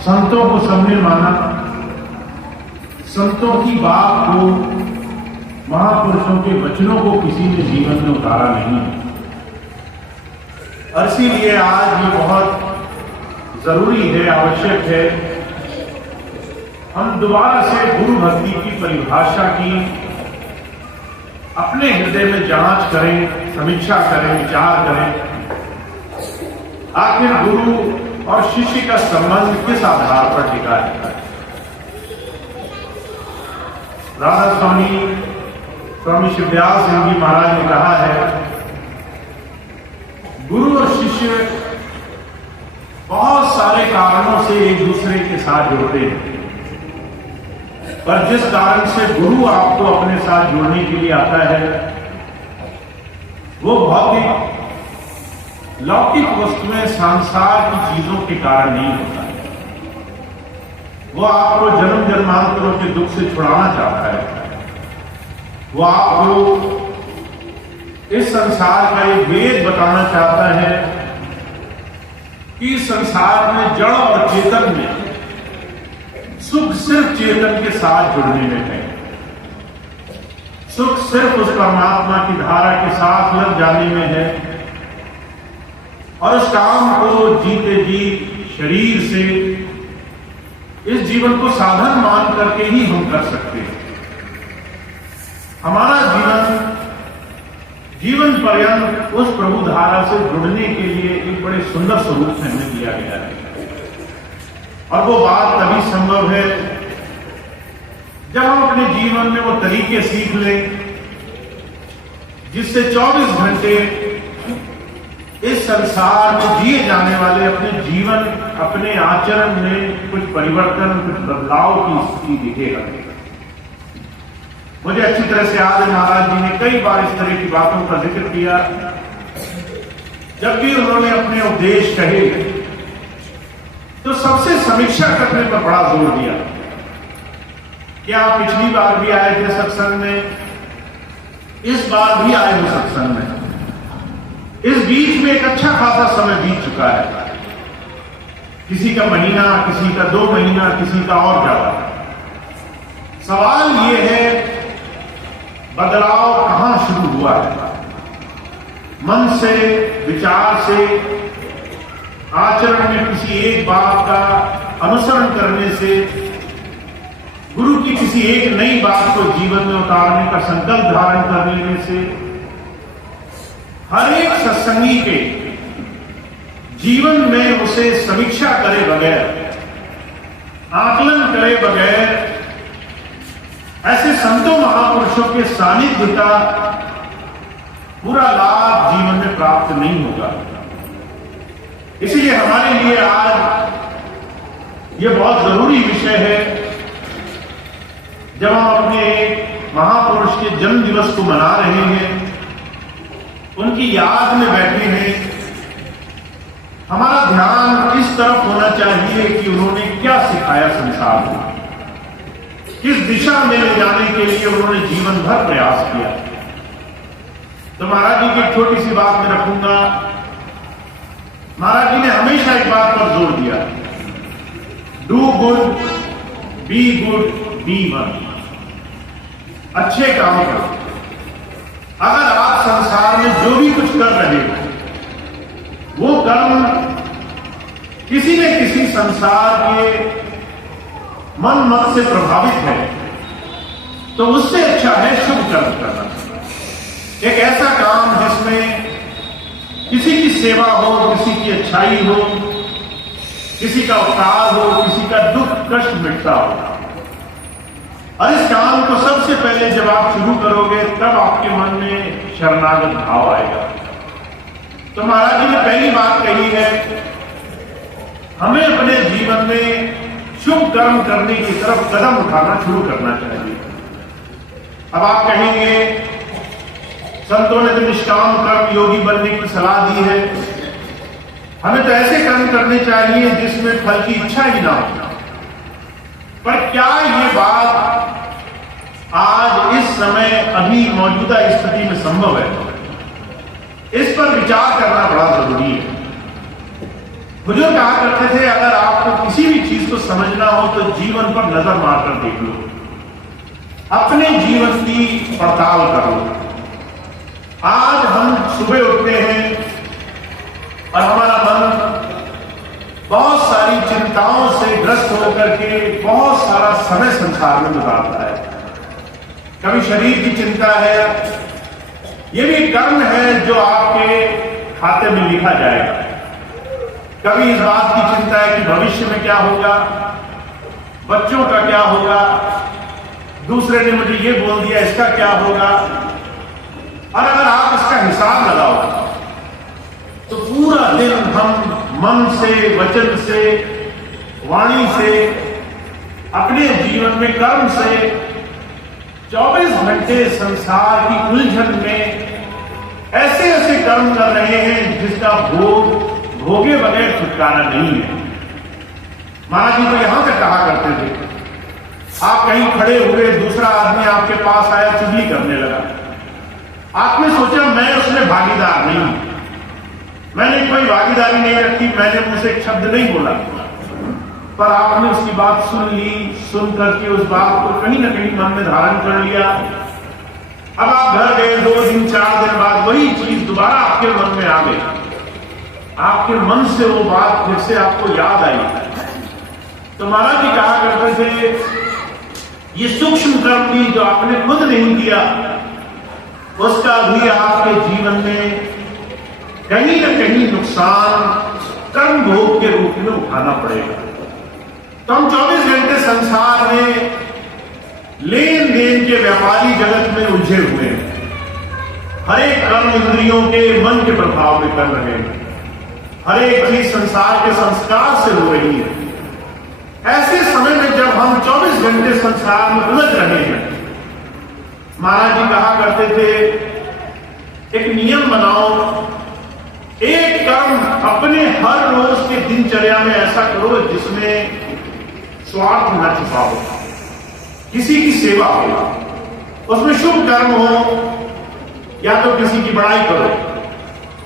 संतों को सबने माना, संतों की बात को, महापुरुषों के वचनों को किसी ने जीवन में उतारा नहीं। और इसीलिए आज ये बहुत जरूरी है, आवश्यक है, हम दोबारा से गुरु भक्ति की परिभाषा की अपने हृदय में जांच करें, समीक्षा करें, विचार करें। आखिर गुरु और शिष्य का संबंध किस आधार पर टिका है? राधा स्वामी शिवदयाल सिंह जी महाराज ने कहा है, गुरु और शिष्य बहुत सारे कारणों से एक दूसरे के साथ जुड़ते हैं, पर जिस कारण से गुरु आपको अपने साथ जोड़ने के लिए आता है वो भौतिक लौकिक वस्तुएं, संसार की चीजों के कारण नहीं होता है। वो आपको जन्म जन्मांतरों के दुख से छुड़ाना चाहता है। वो आपको इस संसार का एक वेद बताना चाहता है कि इस संसार में जड़ और चेतन में सुख सिर्फ चेतन के साथ जुड़ने में है। सुख सिर्फ उस परमात्मा की धारा के साथ लग जाने में है। और उस काम को जीते जी शरीर से इस जीवन को साधन मान करके ही हम कर सकते हैं। हमारा जीवन पर्यंत उस प्रभु धारा से जुड़ने के लिए एक बड़े सुंदर स्वरूप में हमें दिया गया है। और वो बात तभी संभव है जब हम अपने जीवन में वो तरीके सीख लें जिससे 24 घंटे इस संसार में जिए जाने वाले अपने जीवन, अपने आचरण में कुछ परिवर्तन, कुछ बदलाव की स्थिति दिखेगा। मुझे अच्छी तरह से याद है, महाराज जी ने कई बार इस तरह की बातों का जिक्र किया। जब भी उन्होंने अपने उपदेश कहे तो सबसे समीक्षा करने पर बड़ा जोर दिया। क्या आप पिछली बार भी आए थे सत्संग में? इस बार भी आए हो सत्संग में? इस बीच में एक अच्छा खासा समय बीत चुका है। किसी का महीना, किसी का 2 महीना, किसी का और ज्यादा। सवाल ये है, बदलाव कहां शुरू हुआ है? मन से, विचार से, आचरण में किसी एक बात का अनुसरण करने से, गुरु की किसी एक नई बात को जीवन में उतारने का संकल्प धारण कर लेने से, हर एक सत्संगी के जीवन में उसे समीक्षा करे बगैर, आकलन करे बगैर ऐसे संतों महापुरुषों के सानिध्य का पूरा लाभ जीवन में प्राप्त नहीं होगा। इसलिए हमारे लिए आज ये बहुत जरूरी विषय है, जब हम अपने महापुरुष के जन्म दिवस को मना रहे हैं, उनकी याद में बैठे हैं, हमारा ध्यान इस तरफ होना चाहिए कि उन्होंने क्या सिखाया संसार को, किस दिशा में ले जाने के लिए उन्होंने जीवन भर प्रयास किया। तो महाराज जी की एक छोटी सी बात मैं रखूंगा। महाराज जी ने हमेशा एक बात पर जोर दिया, do good, be good, be one. अच्छे काम करो। अगर आप संसार में जो भी कुछ कर रहे हो, वो कर्म किसी न किसी संसार के मन मत से प्रभावित है, तो उससे अच्छा है शुभ कर्म करना। एक ऐसा काम जिसमें किसी की सेवा हो, किसी की अच्छाई हो, किसी का उपकार हो, किसी का दुख कष्ट मिटता हो। और इस काम को सबसे पहले जब आप शुरू करोगे तब आपके मन में शरणागत भाव आएगा। तो महाराज जी ने पहली बात कही है, हमें अपने जीवन में शुभ कर्म करने की तरफ कदम उठाना शुरू करना चाहिए। अब आप कहेंगे, संतों ने तो निष्काम कर्म योगी बनने की सलाह दी है, हमें तो ऐसे कर्म करने चाहिए जिसमें फल की इच्छा ही ना हो। पर क्या ये बात आज इस समय अभी मौजूदा स्थिति में संभव है? इस पर विचार करना बड़ा जरूरी है। बुजुर्ग कहा करते थे, अगर आपको किसी भी चीज को समझना हो तो जीवन पर नजर मारकर देख लो, अपने जीवन की पड़ताल करो। आज हम सुबह उठते हैं और हमारा मन बहुत सारी चिंताओं से ग्रस्त होकर के बहुत सारा समय संसार में गुजारता है। कभी शरीर की चिंता है, ये भी कर्म है जो आपके खाते में लिखा जाएगा। कभी इस बात की चिंता है कि भविष्य में क्या होगा, बच्चों का क्या होगा, दूसरे ने मुझे ये बोल दिया, इसका क्या होगा। और अगर आप इसका हिसाब लगाओ तो पूरा दिन हम मन से, वचन से, वाणी से, अपने जीवन में कर्म से 24 घंटे संसार की उलझन में ऐसे ऐसे कर्म कर रहे हैं जिसका भोगे बगैर छुटकारा नहीं है। महाराज जी तो यहां तक कहा करते थे, आप कहीं खड़े हुए, दूसरा आदमी आपके पास आया, चुगली करने लगा, आपने सोचा मैं उसमें भागीदार नहीं हूं, मैंने कोई भागीदारी नहीं रखी, मैंने मुझसे एक शब्द नहीं बोला, पर आपने उसकी बात सुन ली, सुन करके उस बात को कहीं ना कहीं मन में धारण कर लिया। अब आप घर गए, 2 दिन 4 दिन बाद वही चीज दोबारा आपके मन में आ गई, आपके मन से वो बात फिर से आपको याद आई। तो महाराज जी कहा करते थे, ये सूक्ष्म कर्म भी जो आपने खुद नहीं किया, उसका भी आपके जीवन में कहीं न कहीं नुकसान कर्म भोग के रूप में उठाना पड़ेगा। तो हम 24 घंटे संसार में लेन देन के व्यापारी जगत में उलझे हुए हैं। हर एक कर्म इंद्रियों के मन के प्रभाव में कर रहे हैं, हर एक चीज संसार के संस्कार से हो रही है। ऐसे समय में जब हम 24 घंटे संसार में उलझ रहे हैं, महाराज जी कहा करते थे, एक नियम बनाओ, एक कर्म अपने हर रोज के दिनचर्या में ऐसा करो जिसमें स्वार्थ न छुपा हो, किसी की सेवा हो, उसमें शुभ कर्म हो। या तो किसी की बड़ाई करो,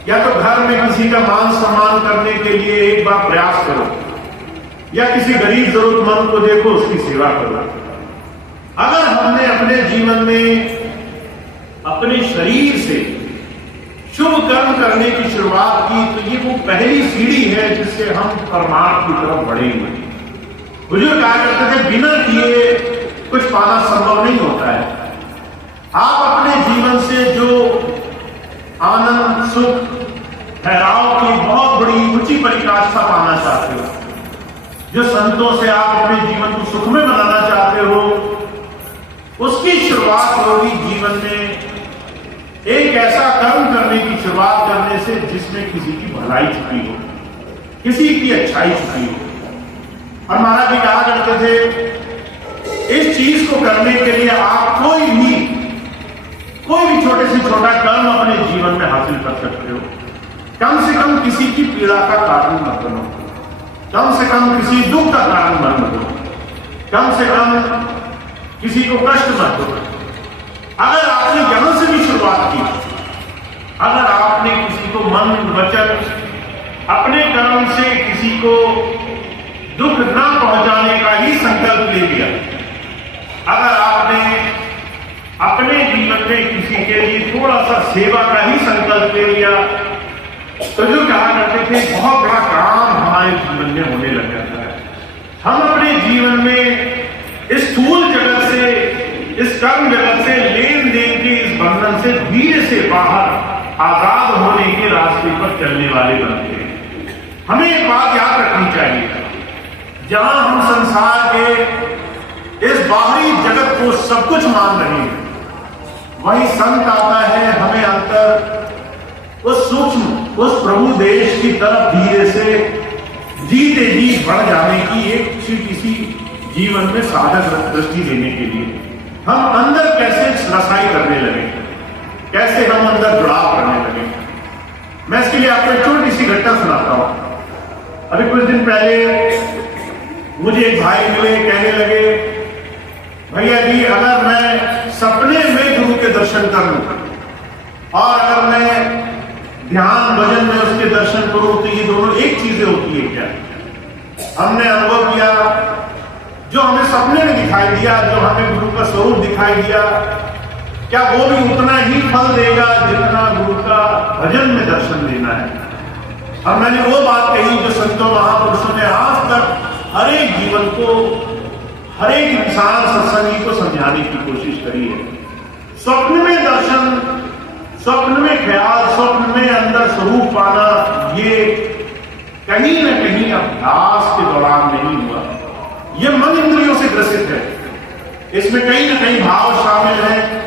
या तो घर में किसी का मान सम्मान करने के लिए एक बार प्रयास करो, या किसी गरीब जरूरतमंद को देखो, उसकी सेवा करो। अगर हमने अपने जीवन में अपने शरीर से शुभ कर्म करने की शुरुआत की तो ये वो पहली सीढ़ी है जिससे हम परमार्थ की तरफ बढ़ेंगे। बुजुर्ग कहा करते थे, बिना किए कुछ पाना संभव नहीं होता है। आप अपने जीवन से जो आनंद, सुख, ठहराव की बहुत बड़ी ऊंची परिकाष्ठा पाना चाहते हो, जो संतों से आप अपने जीवन को सुखमय बनाना चाहते हो, उसकी शुरुआत होगी जीवन में एक ऐसा कर्म करने की शुरुआत करने से जिसमें किसी की भलाई छुपी हो, किसी की अच्छाई छुपी हो। और महाराज जी कहा करते थे, इस चीज को करने के लिए आप कोई भी छोटे से छोटा कर्म अपने जीवन में हासिल कर सकते हो। कम से कम किसी की पीड़ा का कारण मत बनो, कम से कम किसी दुख का कारण मत बनो, कम से कम किसी को कष्ट मत दो। अगर आपने यहां से भी शुरुआत की, अगर आपने किसी को मन, वचन, अपने कर्म से किसी को दुख न पहुंचाने का ही संकल्प ले लिया, अगर आपने अपने जीवन में किसी के लिए थोड़ा सा सेवा का ही संकल्प ले लिया, तो जो कहा करते थे, बहुत बड़ा काम हमारे जीवन में होने लग जाता है। हम अपने जीवन में इस स्थूल जगत से, इस कर्म जगत से, लेन देन के इस बंधन से धीरे से बाहर आजाद होने के रास्ते पर चलने वाले बनते हैं। हमें एक बात याद रखनी चाहिए, जहां हम संसार के इस बाहरी जगत को सब कुछ मान रहे हैं, वही संत आता है हमें अंतर उस सूक्ष्म, उस प्रभु देश की तरफ धीरे से जीते जी बढ़ जाने की एक छोटी सी जीवन में साधक दृष्टि देने के लिए हम अंदर कैसे रसाई करने लगे, कैसे हम अंदर जुड़ाव करने लगे। मैं इसके लिए आपको एक छोटी सी घटना सुनाता हूं। अभी कुछ दिन पहले मुझे एक भाई मिले, कहने लगे, भैया जी अगर मैं सपने में गुरु के दर्शन कर लूं और अगर मैं ध्यान भजन में उसके दर्शन करो, तो ये दोनों एक चीजें होती है क्या? हमने अनुभव किया, जो हमें सपने में दिखाई दिया, जो हमें गुरु का स्वरूप दिखाई दिया, क्या वो भी उतना ही फल देगा जितना गुरु का भजन में दर्शन देना है? और मैंने वो बात कही जो संतों महापुरुषों ने आज तक हर एक जीवन को, हर एक इंसान सत्संगी को समझाने की कोशिश करी है। स्वप्न में दर्शन, स्वप्न में ख्याल, स्वप्न में अंदर स्वरूप पाना, ये कहीं न कहीं अभ्यास के दौरान नहीं हुआ। यह मन इंद्रियों से ग्रसित है, इसमें कहीं न कहीं भाव शामिल है।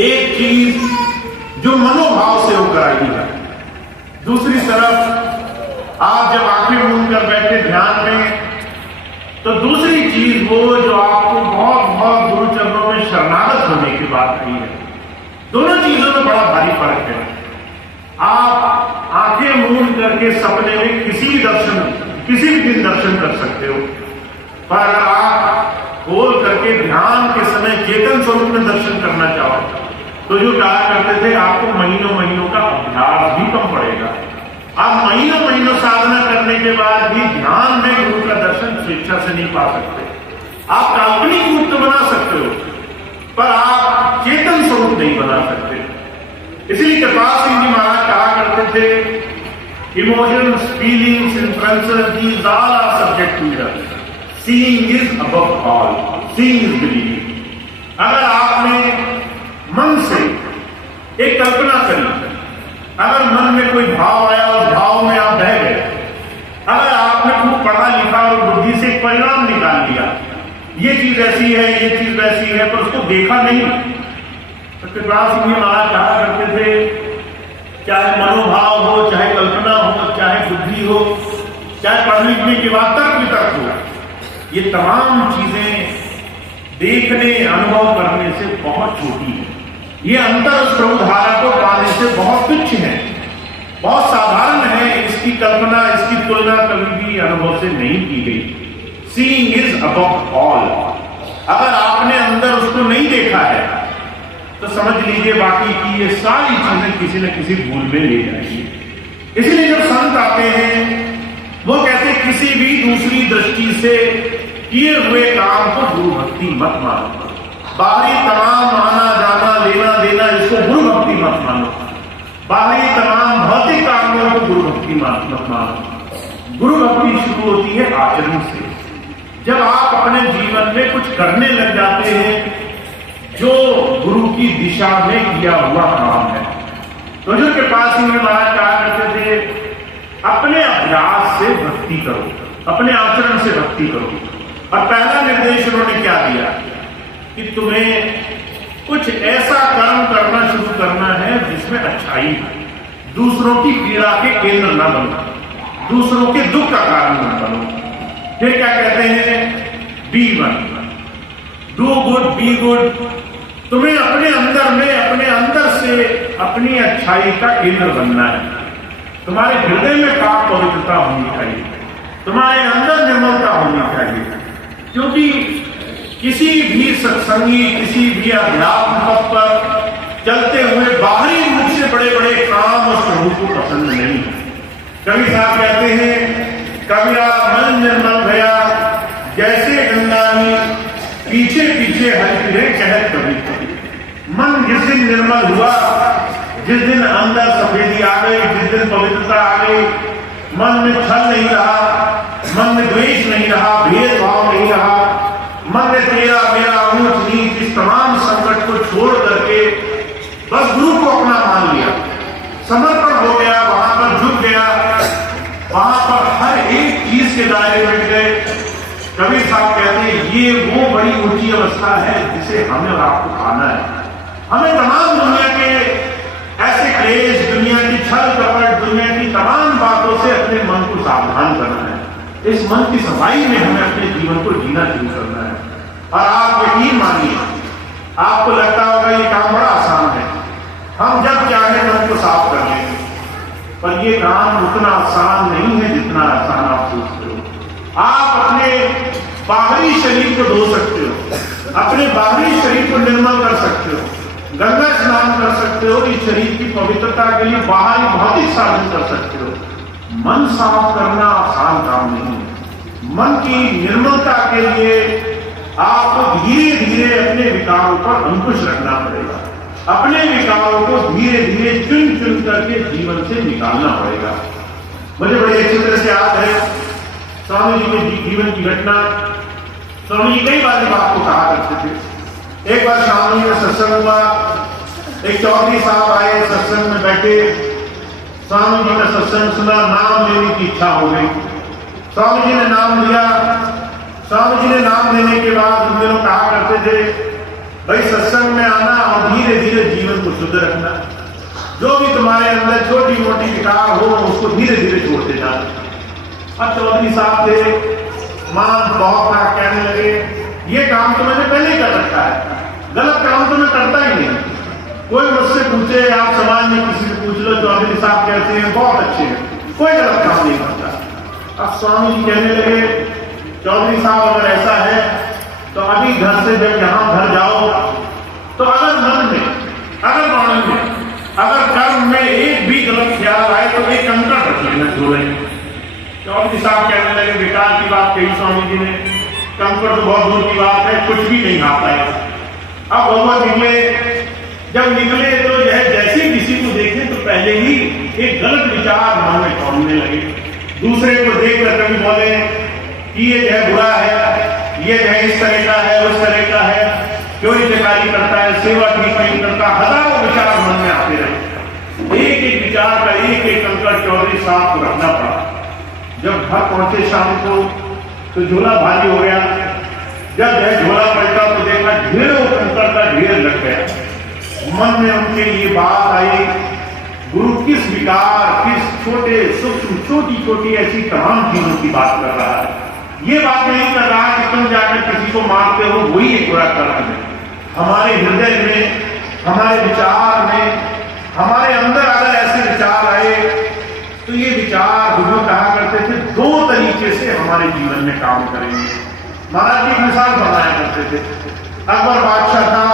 एक चीज जो मनोभाव से होकर आई है, दूसरी तरफ आप जब आंखें मूंद कर बैठे ध्यान में, तो दूसरी चीज वो जो आपको बहुत बहुत गुरु चरणों में शरणागत होने की बात कही है। दोनों चीजों में बड़ा भारी फर्क है। आप आंखें मूंद करके सपने में किसी भी दिन दर्शन कर सकते हो, पर अगर आप खोल करके ध्यान के समय चेतन स्वरूप में दर्शन करना चाहो, तो जो कहा करते थे आपको महीनों महीनों का अभ्यास भी कम पड़ेगा। आप महीनों महीनों साधना करने के बाद भी ध्यान में गुरु का दर्शन स्वेच्छा से नहीं पा सकते। आप काल्पनिक रूप तो बना सकते हो, पर आप चेतन स्वरूप नहीं बना सकते। इसलिए कृपाल सिंह जी महाराज कहा करते थे, emotions, feelings, influences, these all are subject to it. Seeing is above all, seeing is believing. अगर आपने मन से एक कल्पना करी, अगर मन में कोई भाव आया, उस भाव में आप बह गए, अगर आपने खूब पढ़ा लिखा और बुद्धि से एक परिणाम निकाल लिया, ये चीज ऐसी है, ये चीज वैसी है, पर उसको देखा नहीं, तो कृपाल सिंह जी महाराज कहा करते थे, चाहे मनोभाव हो, चाहे कल्पना हो, चाहे बुद्धि हो, चाहे पढ़ लिखने के बाद तर्क वितर्क हो, ये तमाम चीजें देखने, अनुभव करने से बहुत छोटी है। ये अंतर उस प्रभुधारा को पाने से बहुत तुच्छ है, बहुत साधारण है। इसकी कल्पना, इसकी तुलना कभी भी अनुभव से नहीं की गई। Seeing is above all. अगर आपने अंदर उसको नहीं देखा है, तो समझ लीजिए बाकी की ये सारी चीजें किसी न किसी भूल में ले जाएंगी। इसलिए जब संत आते हैं, वो कहते किसी भी दूसरी दृष्टि से किए हुए काम को गुरु भक्ति मत मानो। बाहरी तमाम आना जाना, लेना देना, इसको गुरु भक्ति मत मानो। बाहरी तमाम भौतिक कार्यों को गुरु भक्ति मत मानो। गुरु भक्ति शुरू होती है आचरण से। जब आप अपने जीवन में कुछ करने लग जाते हैं जो गुरु की दिशा में किया हुआ काम है, तो जो कृपाल सिंह महाराज कहा करते थे, अपने अभ्यास से भक्ति करो, अपने आचरण से भक्ति करो। और पहला निर्देश उन्होंने क्या दिया कि तुम्हें कुछ ऐसा कर्म करना शुरू करना है जिसमें अच्छाई है, दूसरों की पीड़ा के केंद्र न बनो, दूसरों के दुख का कारण न बनो। फिर क्या कहते हैं, be one, do good, be good. तुम्हें अपने अंदर में, अपने अंदर से अपनी अच्छाई का केंद्र बनना है। तुम्हारे हृदय में पाप पवित्रता होनी चाहिए, तुम्हारे अंदर निर्मलता होनी चाहिए। क्योंकि किसी भी सत्संगी, किसी भी अध्यात्म पथ पर चलते हुए बाहरी रूप से बड़े बड़े काम उस प्रभु को पसंद नहीं है। कवि साहब कहते हैं, कबीरा मन निर्मल भया जैसे गंगा में पीछे पीछे हल्की रे कहत कभी कभी। मन जिस दिन निर्मल हुआ, जिस दिन अंदर सफेदी आ गई, जिस दिन पवित्रता आ गई, मन में छल नहीं रहा, मन में द्वेष नहीं रहा, भेदभाव नहीं रहा, मन में तेरा मेरा ऊंच नीच इस तमाम संकट को छोड़ करके बस गुरु को अपना मान लिया, समर्पण हो गया, वहां पर झुक गया, वहां पर हर एक चीज के दायरे में गए। कबीर साहब कहते हैं ये वो बड़ी ऊंची अवस्था है जिसे हमें और आपको पाना है। हमें तमाम दुनिया के ऐसे क्लेश, दुनिया की छल कपट, दुनिया की तमाम बातों से अपने मन को सावधान करना है। इस मन की सफाई में हमें अपने जीवन को जीना शुरू करना है। और आप यकीन मानिए, आपको लगता होगा ये काम बड़ा आसान है, हम जब चाहे मन को साफ कर लेंगे, पर ये काम उतना आसान नहीं है जितना आसान आप सोचते हो। आप अपने बाहरी शरीर को धो सकते हो, अपने बाहरी शरीर को निर्मल कर सकते हो, गंगा स्नान कर सकते हो, इस शरीर की पवित्रता के लिए बाहरी भौतिक साधन कर सकते हो। मन साफ करना आसान काम नहीं है। मन की निर्मलता के लिए आपको धीरे धीरे अपने विकारों पर अंकुश रखना पड़ेगा। अपने विकारों को धीरे धीरे चुन चुन करके जीवन से निकालना पड़ेगा। मुझे बड़े अच्छी तरह से याद है स्वामी जी के जीवन की घटना। स्वामी जी कई बार बात को कहा करते थे। एक बार स्वामी जी में सत्संग हुआ, एक चौधरी साहब आए, सत्संग में बैठे, स्वामी जी का सत्संग सुना, नाम लेने की इच्छा हो गई। स्वामी जी ने नाम लिया। स्वामी जी ने नाम लेने के बाद उन दिनों कहा करते थे, भाई सत्संग में आना और धीरे धीरे जीवन को शुद्ध रखना। जो भी तुम्हारे अंदर छोटी मोटी विकार हो उसको धीरे धीरे छोड़ते जाना। अब चौधरी साहब थे, मान बहुत था, कहने लगे ये काम तो मैंने पहले ही कर रखा है, गलत काम तो मैं करता ही नहीं। कोई मुझसे पूछे, आप समाज में किसी से पूछ लो, चौधरी साहब कहते हैं बहुत अच्छे हैं, कोई गलत काम नहीं करता। अब स्वामी जी कहने लगे, चौधरी साहब अगर ऐसा है तो अभी घर से जब यहां घर जाओ तो अगर मन में, अगर वाणी में, अगर कर्म में एक भी गलत ख्याल आए तो एक कंकड़ रख लेना झोले। चौधरी साहब कहने लगे, विकार की बात कही स्वामी जी ने, कंकड़ तो बहुत दूर की बात है, कुछ भी नहीं आता है। अब भगवान निकले, जब निकले तो यह जैसे किसी को देखे तो पहले ही एक गलत विचार मन में पहुंचने लगे। दूसरे को देख कर कभी बोले कि ये जो है बुरा है, ये जो है इस तरह का है, उस तरह का है, क्यों चित्रकारी करता है, सेवा ठीक नहीं करता, हजारों विचार मन में आते रहे। एक एक विचार का एक एक कंकड़ चौधरी साहब को रखना पड़ा। जब घर पहुंचे शाम को तो झोला भारी हो गया। जब यह झोला पलटा तो देखा ढेरों कंकड़ का ढेर लग गया। मन में उनके ये बात आई, गुरु किस विकार, किस छोटे सूक्ष्म छोटी छोटी ऐसी तमाम चीजों की बात कर रहा है। ये बात नहीं कर रहा कि तुम जाकर किसी को मारते हो, वही एक बुरा कर्म है। हमारे हृदय में, हमारे विचार में, हमारे अंदर अगर ऐसे विचार आए तो ये विचार गुरु कहा करते थे दो तरीके से हमारे जीवन में काम करेंगे। महाराज जी मिसाल बनाया करते थे। अकबर बादशाह था,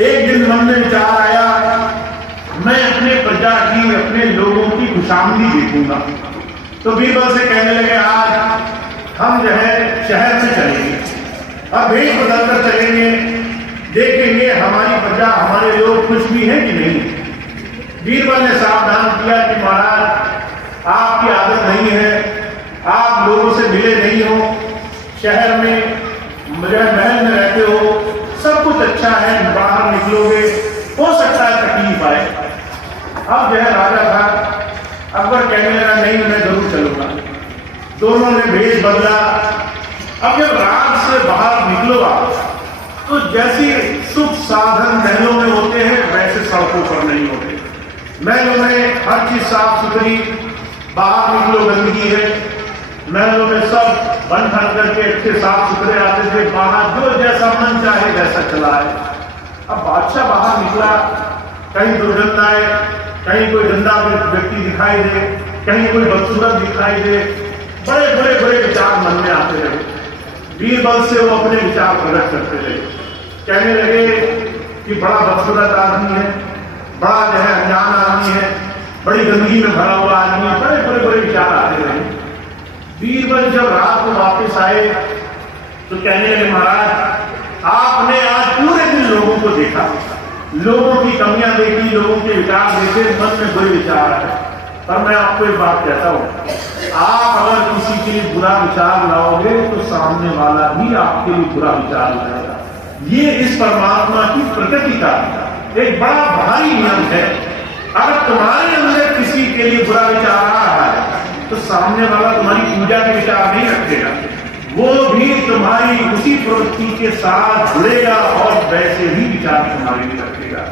एक दिन मन में विचार आया, मैं अपने प्रजा की, अपने लोगों की खुशामदी देखूंगा। तो बीरबल से कहने लगे, आज हम जो है शहर में चलेंगे, अब भेष बदलकर चलेंगे, देखेंगे हमारी प्रजा, हमारे लोग खुश भी हैं कि नहीं। बीरबल ने सावधान किया कि महाराज आपकी आदत नहीं है, आप लोगों से मिले नहीं हो, शहर में महल में रहते हो, सब कुछ अच्छा है, बाहर निकलोगे हो सकता है तकलीफ आए। अब जो है राजा था, अकबर कहने लगा नहीं मैं जरूर चलूंगा। दोनों ने भेष बदला। अब जब राज से बाहर निकलो आप तो जैसे सुख साधन महलों में होते हैं वैसे सड़कों पर नहीं होते। महलों में हर चीज साफ सुथरी, बाहर निकलो गंदगी है। महलों में सब बन ठन करके अच्छे साफ सुथरे आते थे, बाहर जो जैसा मन चाहे वैसा चला है। अब बादशाह बाहर निकला, कहीं दुर्गंध आए, कहीं कोई गंदा व्यक्ति दिखाई दे, कहीं कोई बदसूरत दिखाई दे, बड़े बड़े बड़े विचार मन में आते रहे। बीरबल से वो अपने विचार प्रकट करते रहे, कहने लगे कि बड़ा बदसूरत आदमी है, बड़ा जो है अनजान आदमी है, बड़ी गंदगी में भरा हुआ आदमी है, बड़े बड़े बड़े विचार आते रहे। बीरबल जब रात को वापस आए तो कहने लगे, महाराज आपने आज पूरे दिन लोगों को देखा, लोगों की कमियां देखी, लोगों के विचार देखे, मन में बुरे विचार है। पर मैं आपको एक बात कहता हूं, आप अगर किसी के लिए बुरा विचार लाओगे तो सामने वाला भी आपके लिए बुरा विचार लाएगा। ये इस परमात्मा की प्रकृति का एक बड़ा भारी नियम है। अगर तुम्हारे अंदर किसी के लिए बुरा विचार आ रहा है तो सामने वाला तुम्हारी पूजा के विचार नहीं रखेगा, वो भी तुम्हारी उसी प्रवृत्ति के साथ जुड़ेगा और वैसे ही विचार तुम्हारे लिए रखेगा।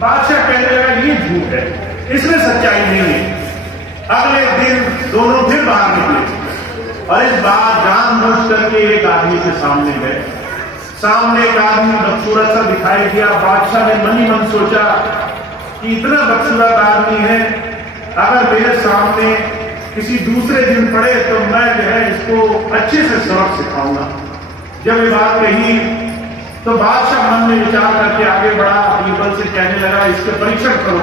बादशाह कहने लगा ये झूठ है, इसमें सच्चाई नहीं है। अगले दिन दोनों फिर बाहर निकले और इस बार जानबूझ करके एक आदमी के सामने गए। सामने एक आदमी बदसूरत सा दिखाई दिया। बादशाह ने मन ही मन सोचा कि इतना बदसूरत आदमी है, अगर मेरे सामने किसी दूसरे दिन पड़े तो मैं जो है इसको अच्छे से सबक सिखाऊंगा। जब ये बात कही तो बादशाह मन में विचार करके आगे बढ़ा। कहने लगा इसके परीक्षण करो।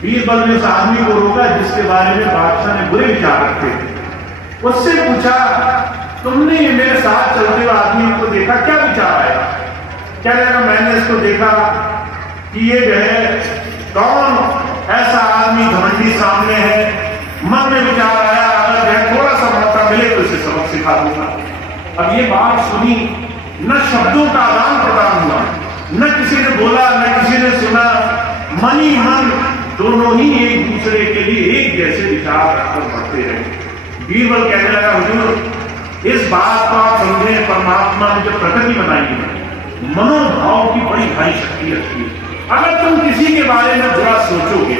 बीरबल ने उस आदमी को रोका जिसके बारे में बादशाह ने बुरे विचार रखे थे। उससे पूछा, तुमने ये मेरे साथ चलते हुए आदमी को देखा, क्या विचार आया? क्या लगा? मैंने इसको देखा कि ये जो है कौन ऐसा आदमी घमंडी सामने है। मन में विचार आया, अगर जो है थोड़ा सा मौका मिले तो इसे सबक सिखा दूंगा। अब ये बात सुनी, न शब्दों का आदान प्रदान हुआ, न किसी ने बोला न किसी ने सुना। मन ही मन दोनों ही एक दूसरे के लिए एक जैसे विचार रखकर बढ़ते रहे। बीरबल कहने लगा, हुजूर इस बात को आप समझे, परमात्मा ने जो प्रकृति बनाई है मनोभाव की बड़ी भारी शक्ति रखती है। अगर तुम किसी के बारे में बुरा सोचोगे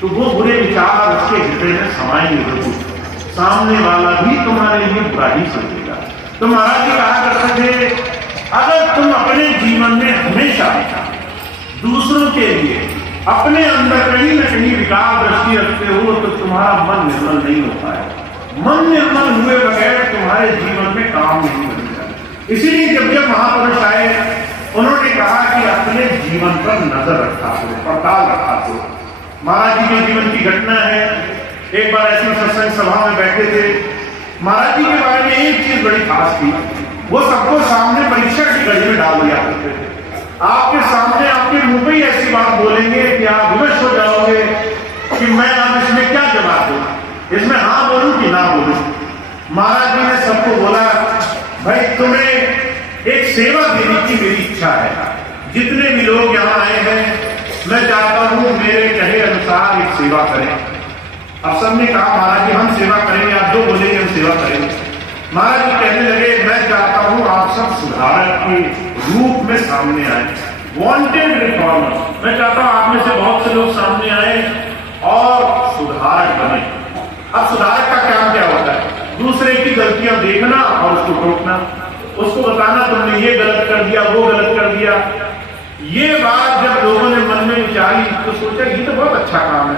तो वो बुरे विचार उसके हृदय में समाएंगे जरूर, सामने वाला भी तुम्हारे लिए बुरा ही सोचेगा। तो महाराज जी कहा करते थे, अगर तुम अपने जीवन में हमेशा दूसरों के लिए अपने अंदर कहीं न कहीं विकार दृष्टि रखते हो तो तुम्हारा मन निर्मल नहीं होता है। मन निर्मल हुए बगैर तुम्हारे जीवन में काम नहीं बनेगा। इसीलिए जब जब महापुरुष आए उन्होंने कहा कि अपने जीवन पर नजर रखा करो, पड़ताल रखा करो। महाराज जी के जीवन की घटना है, एक बार ऐसी सत्संग सभा में बैठे थे। महाराज जी के बारे में एक चीज बड़ी खास थी, वो सबको सामने परीक्षा की घड़ी में डाल दिया करते थे। आपके सामने आपके मुंह पे ही ऐसी बात बोलेंगे कि आप विवश हो जाओगे कि मैं अब इसमें क्या जवाब दूं, इसमें हाँ बोलूं कि ना बोलूं। महाराज जी ने सबको बोला, भाई तुम्हें एक सेवा देने की मेरी इच्छा है। जितने भी लोग यहाँ आए हैं मैं चाहता हूं मेरे कहे अनुसार एक सेवा करें। अब सबने कहा, महाराज जी हम सेवा करेंगे, आप जो बोलेंगे हम सेवा करेंगे। महाराज जी कहने लगे, मैं चाहता हूं आप सब सुधारक के रूप में सामने आए, वांटेड रिफॉर्मर। मैं चाहता हूं आप में से बहुत से लोग सामने आए और सुधारक बने। अब सुधारक का काम क्या होता है? दूसरे की गलतियां देखना और उसको टोकना, उसको बताना तुमने ये गलत कर दिया, वो गलत कर दिया। ये बात जब लोगों ने मन में विचारी तो सोचा ये तो बहुत अच्छा काम है।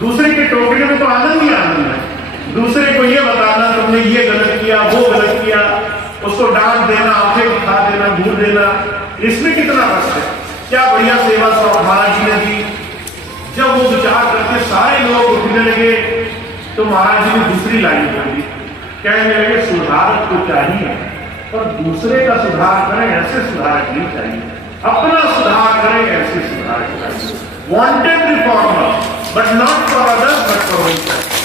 दूसरे के टोकने में तो आनंद ही आनंद है। दूसरे को ये बताना तुमने ये गलत किया, वो गलत किया, उसको डांट देना, आंखें दिखा देना, घूर देना, इसमें कितना रस है। क्या बढ़िया सेवा महाराज जी ने दी। जब वो विचार करके सारे लोग उठने लगे तो महाराज जी ने दूसरी लाइन कर दी, कहने लगे सुधारक तो चाहिए पर दूसरे का सुधार करें ऐसे सुधारक नहीं चाहिए, अपना सुधार करें ऐसे सुधारक चाहिए। Wanted reformer but not for others but for himself.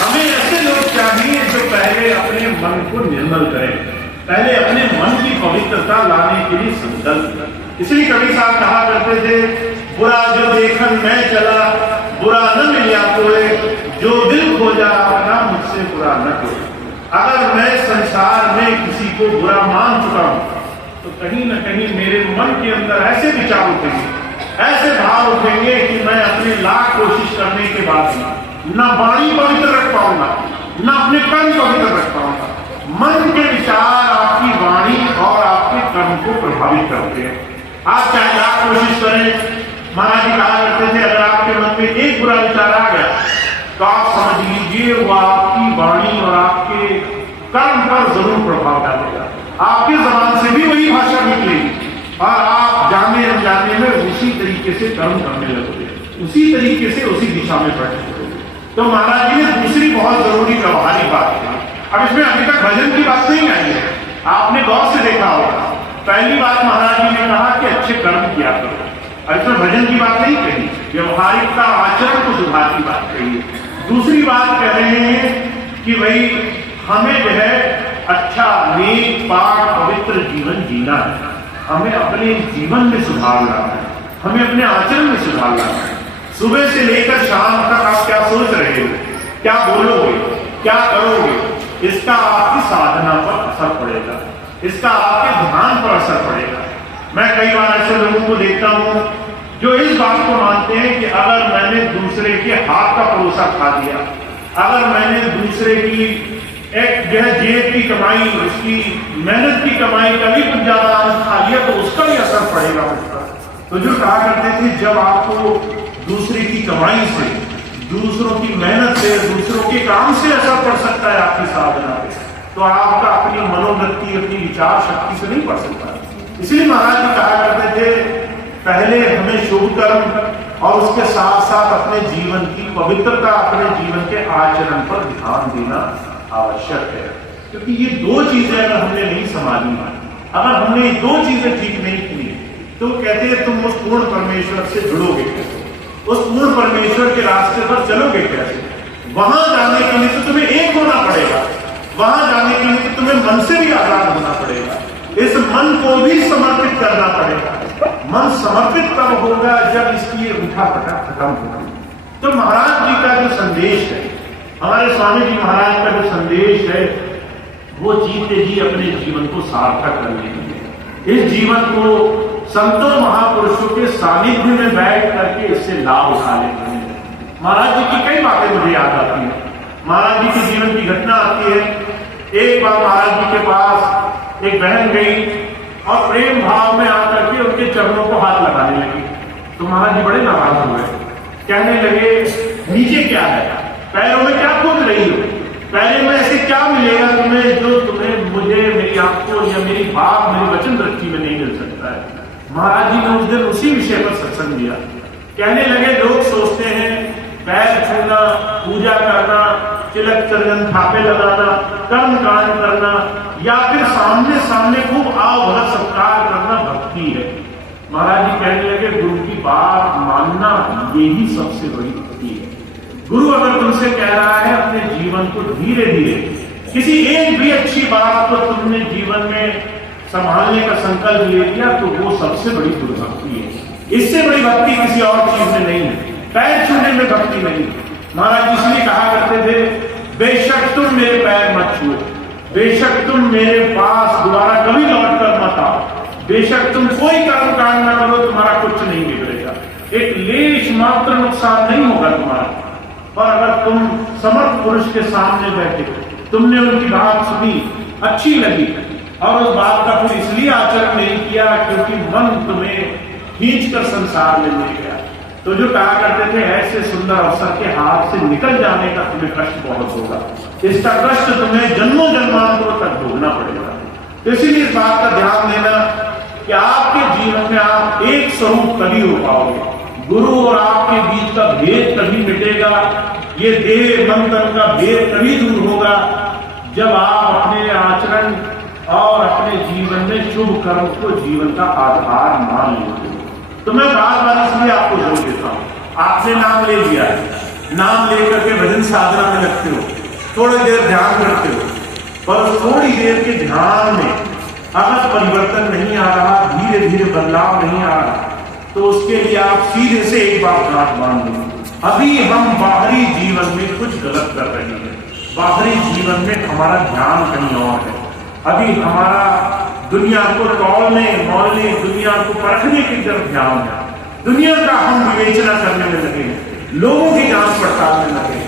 हमें ऐसे लोग चाहिए जो पहले अपने मन को निर्मल करें, पहले अपने मन की पवित्रता लाने के लिए संकल्प करें। इसलिए कवि साहब कहा करते थे, बुरा जो देखन मैं चला बुरा न मिला कोई, जो दिल खोजा अपना मुझसे बुरा न कोई। अगर मैं संसार में किसी को बुरा मान चुका हूं तो कहीं न कहीं मेरे मन के अंदर ऐसे विचार उठेंगे, ऐसे भाव उठेंगे कि मैं अपनी लाख कोशिश करने के बाद न वाणी पवित्र रख पाऊंगा, न अपने कर्म पवित्र रख पाऊंगा। मन के विचार आपकी वाणी और आपके कर्म को प्रभावित करते हैं। आप चाहे लाख कोशिश करें, महाराज जी कहा करते थे, अगर आपके मन में एक बुरा विचार आ गया तो आप समझ लीजिए वो आपकी वाणी और आपके कर्म पर जरूर प्रभाव डालेगा। आपके जबान से भी वही भाषा निकलेगी और आप जाने अनजाने में उसी तरीके से कर्म करने लगोगे, उसी तरीके से उसी दिशा में बढ़ जाओगे। तो महाराज जी ने दूसरी बहुत जरूरी व्यवहारिक बात कही। अब इसमें अभी तक भजन की बात नहीं आई है, आपने गौर से देखा होगा। पहली बात महाराज जी ने कहा कि अच्छे कर्म किया करो, और इसमें भजन की बात नहीं कही, व्यवहारिकता आचरण को सुधार की बात कही है। दूसरी बात कह रहे हैं कि भाई हमें जो है अच्छा नेक पाक पवित्र जीवन जीना है, हमें अपने जीवन में सुधार लाना है, हमें अपने आचरण में सुधार लाना है। सुबह से लेकर शाम तक आप क्या सोच रहे हो, क्या बोलोगे, क्या करोगे, इसका आपकी साधना पर असर पड़ेगा, इसका आपके ध्यान पर असर पड़ेगा। मैं कई बार ऐसे लोगों को देखता हूं जो इस बात को मानते हैं कि अगर मैंने दूसरे के हाथ का परोसा खा दिया, अगर मैंने दूसरे की एक जो है जेब की कमाई, उसकी मेहनत की कमाई का भी कुछ ज्यादा अंश खा लिया तो उसका भी असर पड़ेगा मुझ पर। तो जो कहा करते थे, जब आपको दूसरे की कमाई से, दूसरों की मेहनत से, दूसरों के काम से असर पड़ सकता है आपकी साधना पे, तो आपका अपनी मनोवृत्ति, अपनी विचार शक्ति से नहीं पड़ सकता। इसलिए महाराज जी कहा करते थे पहले हमें शुभ कर्म और उसके साथ साथ अपने जीवन की पवित्रता, अपने जीवन के आचरण पर ध्यान देना आवश्यक है। क्योंकि ये दो चीजें अगर हमने नहीं संभाली, अगर हमने ये दो चीजें ठीक नहीं की, तो कहते हैं तुम उस पूर्ण परमेश्वर से जुड़ोगे कैसे, उस पूर्ण परमेश्वर के रास्ते पर चलोगे कैसे। वहां जाने के लिए तो तुम्हें एक होना पड़ेगा, वहां जाने के लिए तो तुम्हें मन से भी आजाद होना पड़ेगा, इस मन को भी समर्पित करना पड़ेगा। मन समर्पित तब होगा जब इसकी उठा पटा खत्म होगा। तो महाराज जी का जो संदेश है, हमारे स्वामी जी महाराज का जो संदेश है, वो जीते जी अपने जीवन को सार्थक करने के लिए, इस जीवन को संतों महापुरुषों के सानिध्य में बैठ करके इससे लाभ उठा लेते हैं। महाराज जी की कई बातें मुझे याद आती हैं। महाराज जी के जीवन की घटना आती है। एक बार महाराज जी के पास एक बहन गई और प्रेम भाव में आकर के उनके चरणों को हाथ लगाने लगी। तो महाराज जी बड़े नाराज हुए, कहने लगे नीचे क्या है, पैरों में क्या खोज रही हो, पैरों में ऐसे क्या मिलेगा तुम्हें जो तुम्हें मुझे, मेरी आपको या मेरी बात, मेरी वचन दृष्टि में नहीं मिल सकता है। महाराज जी ने उस दिन उसी विषय पर सत्संग दिया। कहने लगे लोग सोचते हैं पैर छूना, पूजा करना, तिलक चंदन थापे लगाना, कर्म कांड करना या फिर सामने सामने खूब आओ भगत सत्कार करना भक्ति है। महाराज जी कहने लगे गुरु की बात मानना यही सबसे बड़ी भक्ति है। गुरु अगर तुमसे कह रहा है अपने जीवन को धीरे धीरे, किसी एक भी अच्छी बात को तुमने जीवन में संभालने का संकल्प ले लिया, तो वो सबसे बड़ी गुरु भक्ति है। इससे बड़ी भक्ति किसी और चीज में नहीं है। पैर छूने में भक्ति नहीं। महाराज जी इसलिए कहा करते थे बेशक तुम मेरे पैर मत छुओ, बेशक तुम मेरे पास दोबारा कभी लौट कर मत आओ, बेशक तुम कोई कर्म कांड न करो, तुम्हारा कुछ नहीं बिगड़ेगा, एक लेश मात्र नुकसान नहीं होगा तुम्हारा। पर अगर तुम समर्थ पुरुष के सामने बैठे, तुमने उनकी बात सुनी, अच्छी लगी और उस बात का फिर इसलिए आचरण नहीं किया क्योंकि मन तुम्हें खींचकर संसार में ले गया, तो जो कहा करते थे ऐसे सुंदर अवसर के हाथ से निकल जाने का तुम्हें कष्ट बहुत होगा, इसका कष्ट तुम्हें जन्मों जन्मांतरों तक भोगना पड़ेगा। तो इसीलिए इस बात का ध्यान देना कि आपके जीवन में आप एक स्वरूप कभी हो पाओगे, गुरु और आपके बीच का भेद कभी मिटेगा, ये देह मन तन का भेद कभी दूर होगा जब आप अपने आचरण और अपने जीवन में शुभ कर्म को जीवन का आधार मान लेते हो। तो मैं बार बार इसलिए आपको जोर देता हूं, आपने नाम ले लिया है, नाम लेकर के भजन साधना में लगते हो, थोड़ी देर ध्यान करते हो, पर थोड़ी देर के ध्यान में अगर परिवर्तन नहीं आ रहा, धीरे धीरे बदलाव नहीं आ रहा, तो उसके लिए आप सीधे से एक बात गांठ बांध लो, अभी हम बाहरी जीवन में कुछ गलत कर रहे हैं, बाहरी जीवन में हमारा ध्यान कहीं और है, अभी हमारा दुनिया को तौलने मोलने, दुनिया को परखने की तरफ ध्यान है, दुनिया का हम विवेचना करने में लगे, लोगों की जांच पड़ताल में लगे।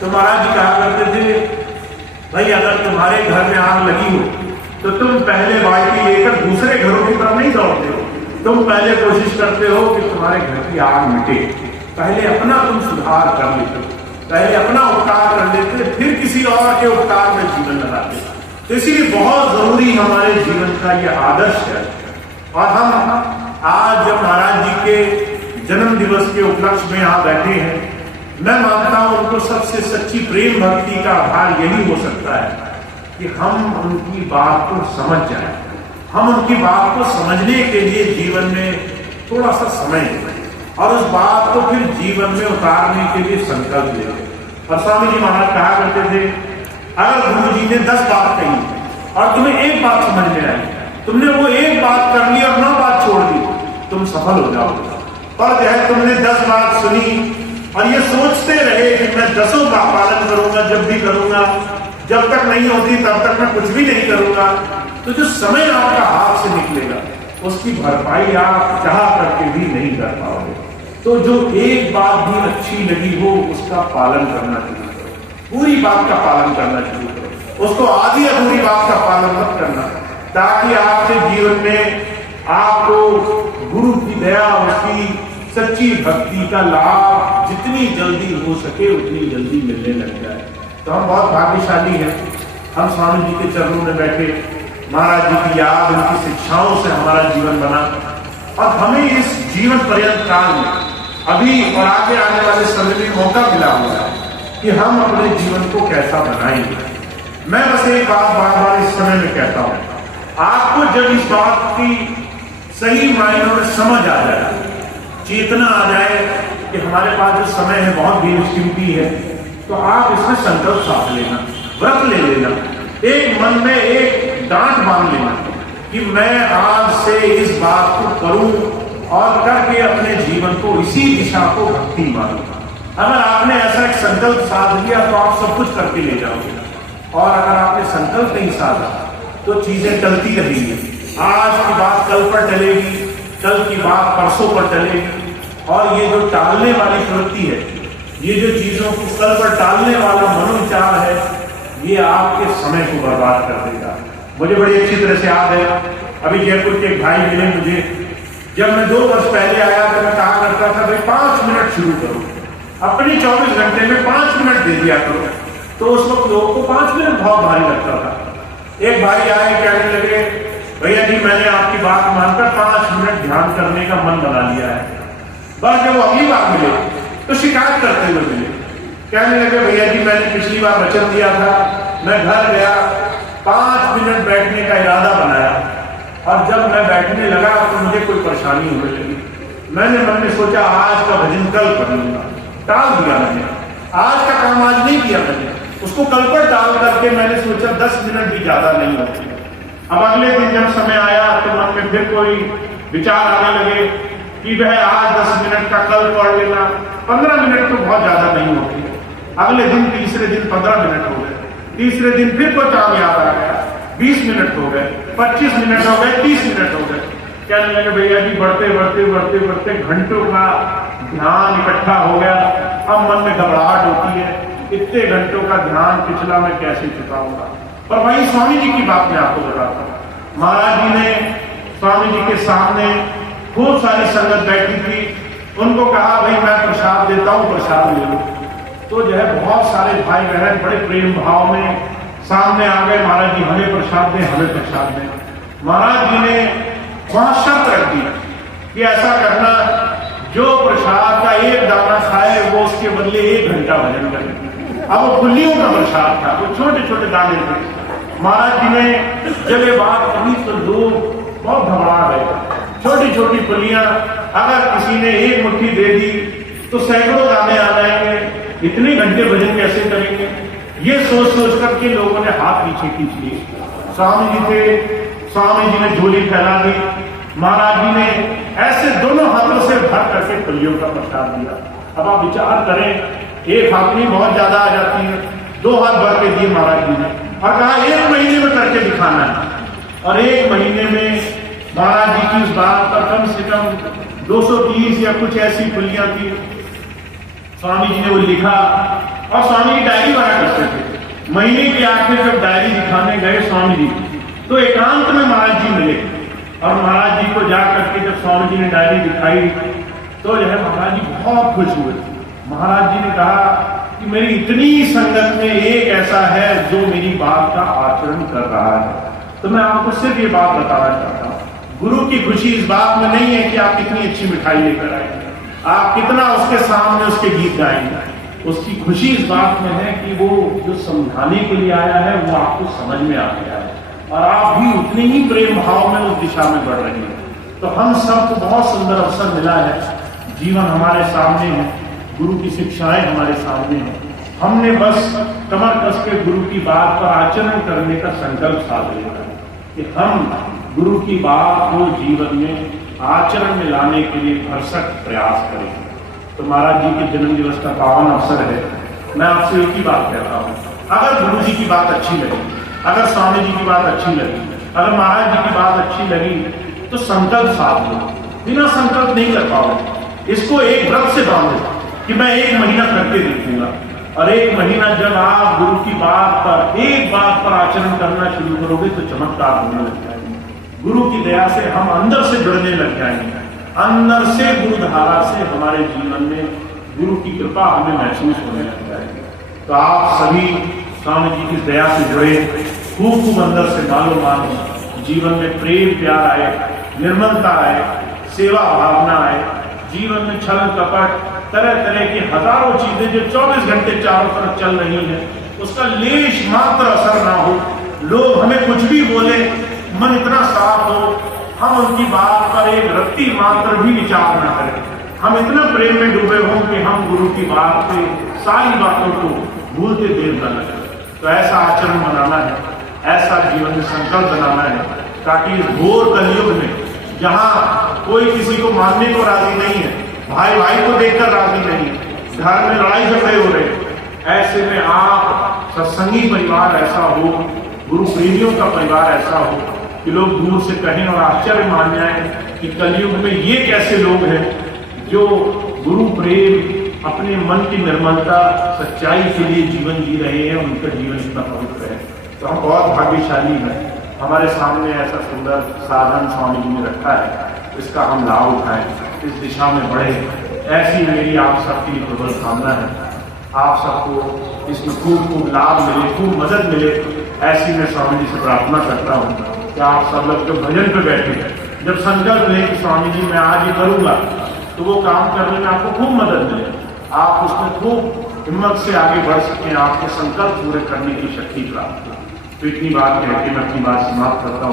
तो महाराज जी कहा करते थे भाई अगर तुम्हारे घर में आग लगी हो तो तुम पहले बाल्टी लेकर दूसरे घरों की तरफ नहीं दौड़ते हो, तुम पहले कोशिश करते हो कि तुम्हारे घर की आग मिटे, पहले अपना तुम सुधार कर लेते हो, पहले अपना उपकार कर लेते, फिर किसी और के उपकार में जीवन लगाते। तो इसीलिए बहुत जरूरी हमारे जीवन का ये आदर्श है। और हम आज जब महाराज जी के जन्म दिवस के उपलक्ष्य में यहाँ बैठे हैं, मैं मानता हूं उनको सबसे सच्ची प्रेम भक्ति का आधार यही हो सकता है कि हम उनकी बात को समझ जाएं, हम उनकी बात को समझने के लिए जीवन में थोड़ा सा समय दें और उस बात को फिर जीवन में उतारने के लिए संकल्प लें। और स्वामी जी महाराज कहा करते थे अगर गुरु जी ने 10 बात कही और तुम्हें एक बात समझ में आई, तुमने वो एक बात कर ली और 9 बात छोड़ दी, तुम सफल हो जाओगे। पर जो है तुमने 10 बात सुनी और ये सोचते रहे कि मैं 10 का पालन करूंगा, जब भी करूंगा, जब तक नहीं होती तब तक मैं कुछ भी नहीं करूंगा, तो जो समय आपका हाथ से निकलेगा उसकी भरपाई आप चाह करके भी नहीं कर पाओगे। तो जो एक बात भी अच्छी लगी हो उसका पालन करना चाहिए, पूरी बात का पालन करना चाहिए, उसको आधी अधूरी बात का पालन मत करना, ताकि आपके जीवन में आपको गुरु की दया, उसकी सच्ची भक्ति का लाभ जितनी जल्दी हो सके उतनी जल्दी मिलने लग जाए। तो हम बहुत भाग्यशाली हैं, हम स्वामी जी के चरणों में बैठे, महाराज जी की याद, उनकी शिक्षाओं से हमारा जीवन बना। और हमें इस जीवन पर्यंत काल में अभी और आगे आने वाले समय में मौका मिला हुआ है कि हम अपने जीवन को कैसा बनाएंगे। मैं बस एक बात बार बार इस समय में कहता हूं, आपको जब इस बात की सही मायनों में समझ आ जाए, चेतना आ जाए कि हमारे पास जो समय है बहुत बेशकीमती है, तो आप इसमें संकल्प साथ लेना, व्रत ले लेना, एक मन में एक डांट बांध लेना कि मैं आज से इस बात को करूं और करके अपने जीवन को इसी दिशा को भक्ति मानूं। अगर आपने ऐसा एक संकल्प साध लिया तो आप सब कुछ करके ले जाओगे, और अगर आपने संकल्प नहीं साधा तो चीजें टलती रहेंगी। आज की बात कल पर टलेगी, कल की बात परसों पर टलेगी, और ये जो टालने वाली प्रवृत्ति है, ये जो चीजों को कल पर टालने वाला मनोविचार है, ये आपके समय को बर्बाद कर देगा। मुझे बड़ी अच्छी तरह से याद है, अभी जयपुर के एक भाई मिले मुझे, जब मैं 2 वर्ष पहले आया तो मैं कहा करता था भाई 5 मिनट शुरू करो, अपनी 24 घंटे में 5 मिनट दे दिया करो। तो उस वक्त लोगों को 5 मिनट बहुत भारी लगता था। एक भाई आए, कहने लगे भैया जी मैंने आपकी बात मानकर 5 मिनट ध्यान करने का मन बना लिया है। बस जब वो अगली बार मिले तो शिकायत करते हुए मिले, कहने लगे भैया जी मैंने पिछली बार वचन दिया था, मैं घर गया 5 मिनट बैठने का इरादा बनाया, और जब मैं बैठने लगा तो मुझे कोई परेशानी होने लगी। मैंने मन में सोचा आज का भजन कल कर लूंगा, टाल दिया मैंने, आज का काम आज नहीं किया मैंने, उसको कल पर टाल करके मैंने सोचा 10 मिनट भी ज्यादा नहीं होते। अब अगले दिन जब समय आया तो मन में फिर कोई विचार आने लगे कि वह आज 10 मिनट का कल पढ़ लेना, 15 मिनट तो बहुत ज्यादा नहीं होती। अगले दिन तीसरे दिन 15 मिनट हो गए, तीसरे दिन फिर कोई काम याद आ गया, 20 मिनट हो गए, 25 मिनट हो गए, 30 मिनट हो गए। कहने लगे भैया जी बढ़ते बढ़ते बढ़ते बढ़ते घंटों का ध्यान इकट्ठा हो गया। अब मन में घबराहट होती है, इतने घंटों का ध्यान पिछला मैं कैसे चुकाऊंगा। पर वही स्वामी जी की बात मैं आपको बताता हूँ। महाराज जी ने स्वामी जी के सामने खूब सारी संगत बैठी थी, उनको कहा भाई मैं प्रसाद देता हूँ, प्रसाद ले लो। तो जो है बहुत सारे भाई बहन बड़े प्रेम भाव में सामने आ गए, महाराज जी हमें प्रसाद दें, हमें प्रसाद दें। महाराज जी ने वहां शर्त रख दी कि ऐसा करना, जो प्रसाद का एक दाना खाए वो उसके बदले 1 घंटा भजन करे। अब वो फुल्लियों का प्रसाद था, वो छोटे छोटे दाने थे। महाराज जी ने जब ये बात कही तो लोग बहुत घबरा गए। छोटी छोटी फुल्लियां अगर किसी ने 1 मुट्ठी दे दी तो सैकड़ों दाने आ जाएंगे, इतने घंटे भजन कैसे करेंगे। ये सोच सोच करके लोगों ने हाथ पीछे खींच लिए। स्वामी जी थे, स्वामी जी ने झोली फैला दी, महाराज जी ने ऐसे दोनों हाथों से भर करके फलियों का प्रसाद दिया। अब आप विचार करें, एक हाथ में बहुत ज्यादा आ जाती है, 2 हाथ भर के दिए महाराज जी ने और कहा 1 महीने में करके दिखाना है। और 1 महीने में महाराज जी की उस बात पर कम से कम 230 या कुछ ऐसी फलियां थी। स्वामी जी ने वो लिखा, और स्वामी जी डायरी बना करते थे। महीने के आखिर जब डायरी दिखाने गए स्वामी जी तो एकांत में महाराज जी मिले, और महाराज जी को जाकर के जब स्वामी जी ने डायरी दिखाई तो जो है महाराज जी बहुत खुश हुए। महाराज जी ने कहा कि मेरी इतनी संगत में एक ऐसा है जो मेरी बात का आचरण कर रहा है। तो मैं आपको सिर्फ ये बात बताना चाहता हूँ, गुरु की खुशी इस बात में नहीं है कि आप कितनी अच्छी मिठाई लेकर आएंगे, आप कितना उसके सामने उसके गीत गाएंगे। उसकी खुशी इस बात में है कि वो जो समझाने के लिए आया है वो आपको समझ में आ गया है, और आप भी उतने ही प्रेम भाव में उस दिशा में बढ़ रहे हैं। तो हम सबको बहुत सुंदर अवसर मिला है, जीवन हमारे सामने है, गुरु की शिक्षाएं हमारे सामने हैं। हमने बस कमर कस के गुरु की बात पर आचरण करने का संकल्प साध लिया है कि हम गुरु की बात को जीवन में आचरण में लाने के लिए भरसक प्रयास करें। तो महाराज जी के जन्म दिवस का पावन अवसर है। मैं आपसे एक ही बात कहता हूँ, अगर गुरु जी की बात अच्छी लगी, अगर स्वामी जी की बात अच्छी लगी, अगर महाराज जी की बात अच्छी लगी तो संकल्प साध लो। बिना संकल्प नहीं कर पाओगे। इसको एक व्रत से बांधो कि मैं 1 महीना करके देखूंगा, और 1 महीना जब आप गुरु की बात पर, एक बात पर आचरण करना शुरू करोगे तो चमत्कार होने लग जाएंगे। गुरु की दया से हम अंदर से जुड़ने लग जाएंगे, अंदर से गुरु धारा से हमारे जीवन में गुरु की कृपा हमें महसूस होने लग जाएगी। तो आप सभी स्वामी जी की दया से जुड़े, खूब खूब अंदर से मालो मान जीवन में प्रेम प्यार आए, निर्मलता आए, सेवा भावना आए, जीवन में छल कपट, तरह तरह की हजारों चीजें जो 24 घंटे चारों तरफ चल रही हैं, उसका लेश मात्र असर ना हो। लोग हमें कुछ भी बोले, मन इतना साफ हो, हम उनकी बात पर एक रत्ती मात्र भी विचार ना करें। हम इतना प्रेम में डूबे हों कि हम गुरु की बात पे सारी बातों को भूलते देर न लगे। तो ऐसा आचरण बनाना है, ऐसा जीवन में संकल्प बनाना है, ताकि इस घोर कलयुग में जहां कोई किसी को मानने को राजी नहीं है, भाई भाई को देखकर राजी नहीं है, घर में लड़ाई झगड़े हो रहे, ऐसे में आप सत्संगी परिवार ऐसा हो, गुरु प्रेमियों का परिवार ऐसा हो कि लोग दूर से कहें और आश्चर्य मान जाएं कि कलयुग में ये कैसे लोग हैं जो गुरु प्रेम, अपने मन की निर्मलता, सच्चाई के लिए जीवन जी रहे हैं, उनका जीवन इतना पवित्र है। तो हम बहुत भाग्यशाली हैं, हमारे सामने ऐसा सुंदर साधन स्वामी जी ने रखा है, इसका हम लाभ उठाएं, इस दिशा में बढ़े। ऐसी मेरी आप सबकी प्रबल कामना है। आप सबको इसमें खूब खूब लाभ मिले, खूब मदद मिले, ऐसी मैं स्वामी जी से प्रार्थना करता हूँ कि आप सब लोग जो भजन पे बैठे हैं, जब संकल्प लें कि स्वामी जी मैं आज ये करूँगा, तो वो काम करने में आपको खूब मदद मिले, आप उसमें खूब हिम्मत से आगे बढ़ सकें, आपके संकल्प पूरे करने की शक्ति प्राप्त हो। तो इतनी बात कहकर मैं अपनी बात समाप्त करता हूँ।